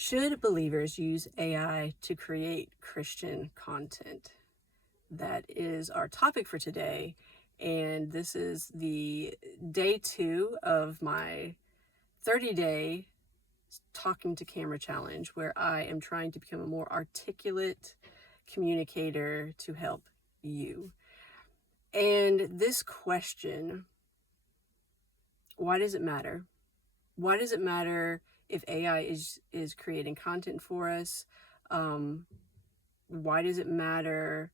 Should believers use AI to create Christian content? That is our topic for today. And this is the day 2 of my 30-day talking to camera challenge, where I am trying to become a more articulate communicator to help you. And this question, why does it matter? Why does it matter if AI is creating content for us? Why does it matter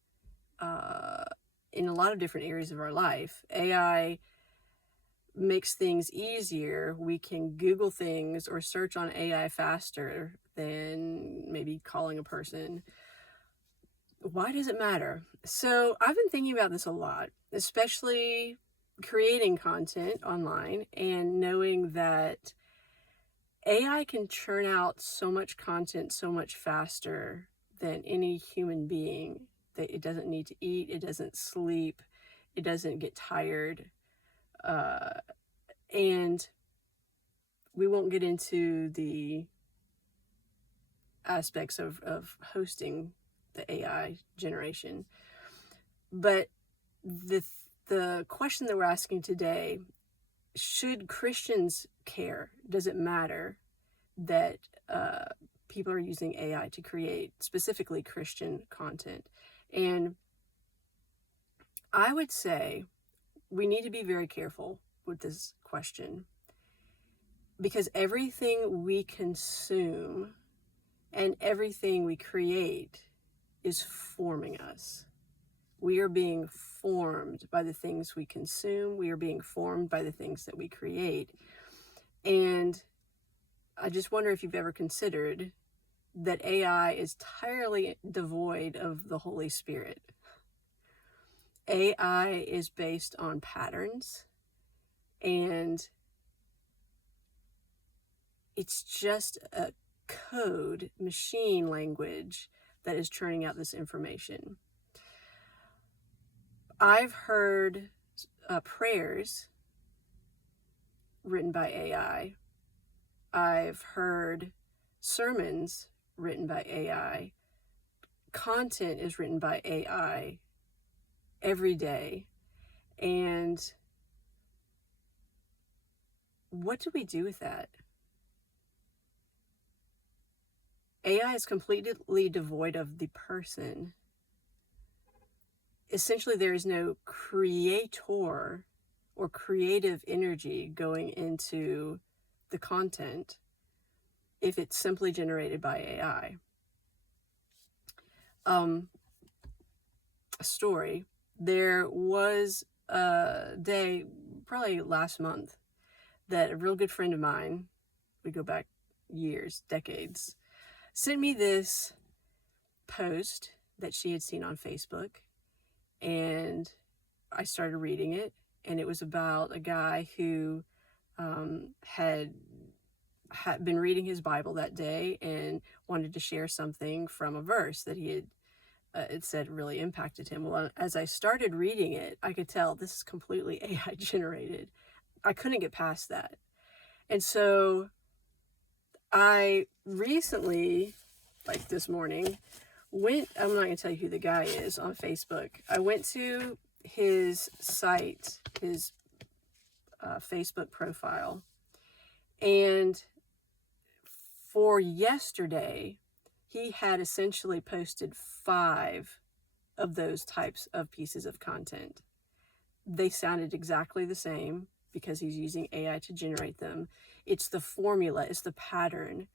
in a lot of different areas of our life? AI makes things easier. We can Google things or search on AI faster than maybe calling a person. Why does it matter? So I've been thinking about this a lot, especially creating content online and knowing that AI can churn out so much content so much faster than any human being, that it doesn't need to eat, it doesn't sleep, it doesn't get tired. And we won't get into the aspects of hosting the AI generation. But the question that we're asking today, should Christians care? Does it matter that people are using AI to create specifically Christian content? And I would say we need to be very careful with this question, because everything we consume and everything we create is forming us. We are being formed by the things we consume. We are being formed by the things that we create. And I just wonder if you've ever considered that AI is entirely devoid of the Holy Spirit. AI is based on patterns, and it's just a code, machine language that is churning out this information. I've heard prayers written by AI. I've heard sermons written by AI. Content is written by AI every day. And what do we do with that? AI is completely devoid of the person. Essentially, there is no creator or creative energy going into the content if it's simply generated by AI. A story. There was a day, probably last month, that a real good friend of mine, we go back years, decades, sent me this post that she had seen on Facebook. And I started reading it, and it was about a guy who had been reading his Bible that day and wanted to share something from a verse that he had, it said, really impacted him. Well, as I started reading it, I could tell this is completely AI generated. I couldn't get past that. And so I recently, like this morning, I'm not going to tell you who the guy is on Facebook. I went to his site, his Facebook profile, and for yesterday, he had essentially posted 5 of those types of pieces of content. They sounded exactly the same because he's using AI to generate them. It's the formula, it's the pattern.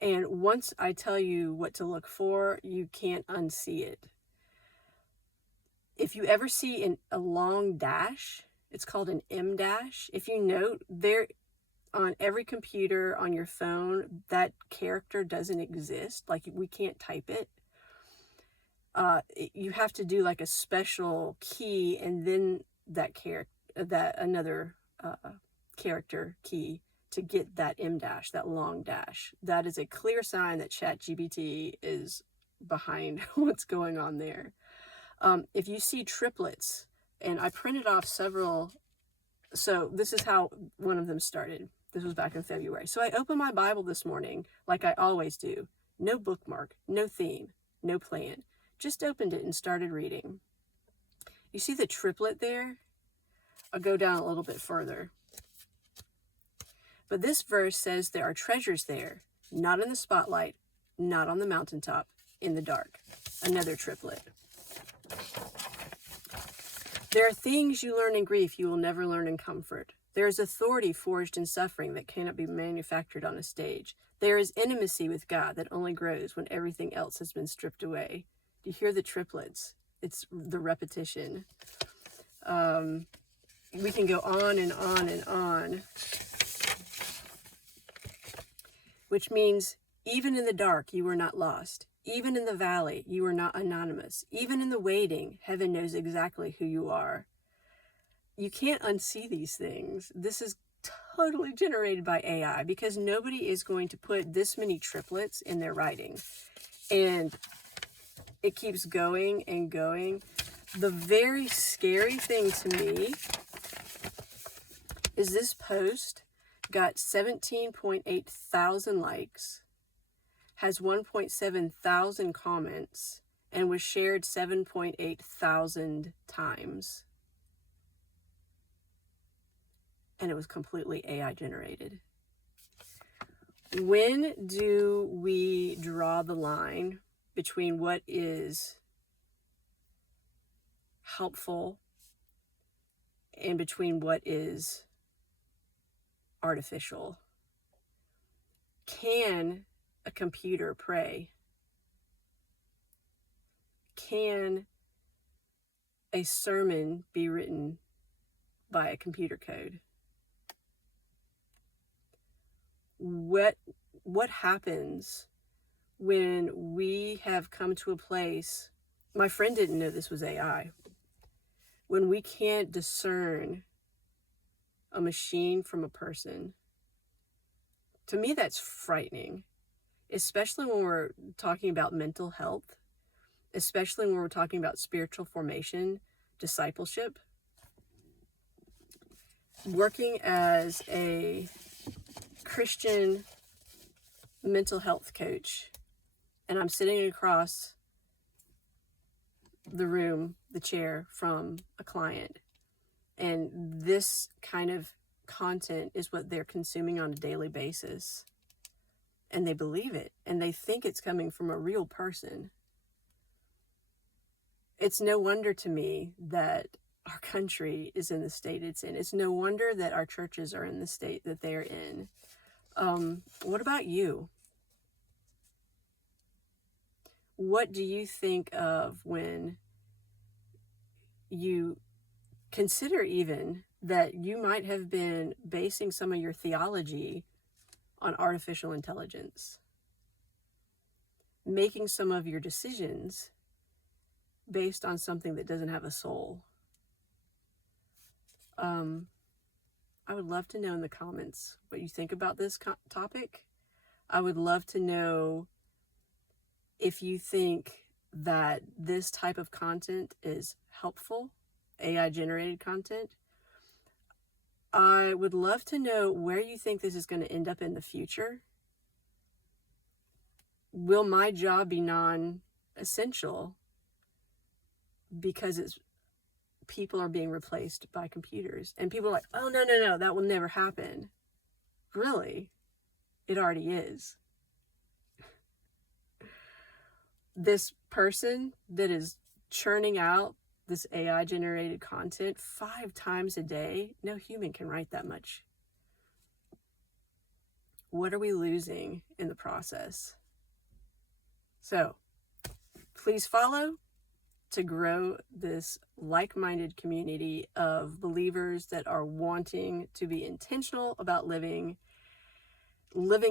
And once I tell you what to look for, you can't unsee it. If you ever see a long dash, it's called an M dash. If you note, there on every computer, on your phone, that character doesn't exist. Like, we can't type it. You have to do like a special key, and then another character key to get that M dash, that long dash. That is a clear sign that ChatGPT is behind what's going on there. If you see triplets, and I printed off several, so this is how one of them started. This was back in February. So I opened my Bible this morning like I always do. No bookmark, no theme, no plan. Just opened it and started reading. You see the triplet there? I'll go down a little bit further. But this verse says there are treasures there, not in the spotlight, not on the mountaintop, in the dark. Another triplet. There are things you learn in grief you will never learn in comfort. There is authority forged in suffering that cannot be manufactured on a stage. There is intimacy with God that only grows when everything else has been stripped away. Do you hear the triplets? It's the repetition. We can go on and on and on. Which means even in the dark, you are not lost. Even in the valley, you are not anonymous. Even in the waiting, heaven knows exactly who you are. You can't unsee these things. This is totally generated by AI because nobody is going to put this many triplets in their writing. And it keeps going and going. The very scary thing to me is this post got 17.8 thousand likes, has 1.7 thousand comments, and was shared 7.8 thousand times. And it was completely AI generated. When do we draw the line between what is helpful and between what is artificial? Can a computer pray? Can a sermon be written by a computer code? What happens when we have come to a place, my friend didn't know this was AI, when we can't discern a machine from a person? To me, that's frightening, especially when we're talking about mental health, especially when we're talking about spiritual formation, discipleship. Working as a Christian mental health coach, and I'm sitting across the room, the chair, from a client, and this kind of content is what they're consuming on a daily basis, and they believe it, and they think it's coming from a real person. It's no wonder to me that our country is in the state it's in. It's no wonder that our churches are in the state that they're in. What about you? What do you think of when you consider even that you might have been basing some of your theology on artificial intelligence? Making some of your decisions based on something that doesn't have a soul? I would love to know in the comments what you think about this topic. I would love to know if you think that this type of content is helpful, AI generated content. I would love to know where you think this is going to end up in the future. Will my job be non-essential because people are being replaced by computers? And people are like, oh, no, that will never happen. Really? It already is. This person that is churning out this AI generated content 5 times a day, no human can write that much. What are we losing in the process? So please follow to grow this like-minded community of believers that are wanting to be intentional about living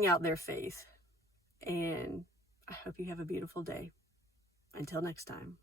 out their faith. And I hope you have a beautiful day. Until next time.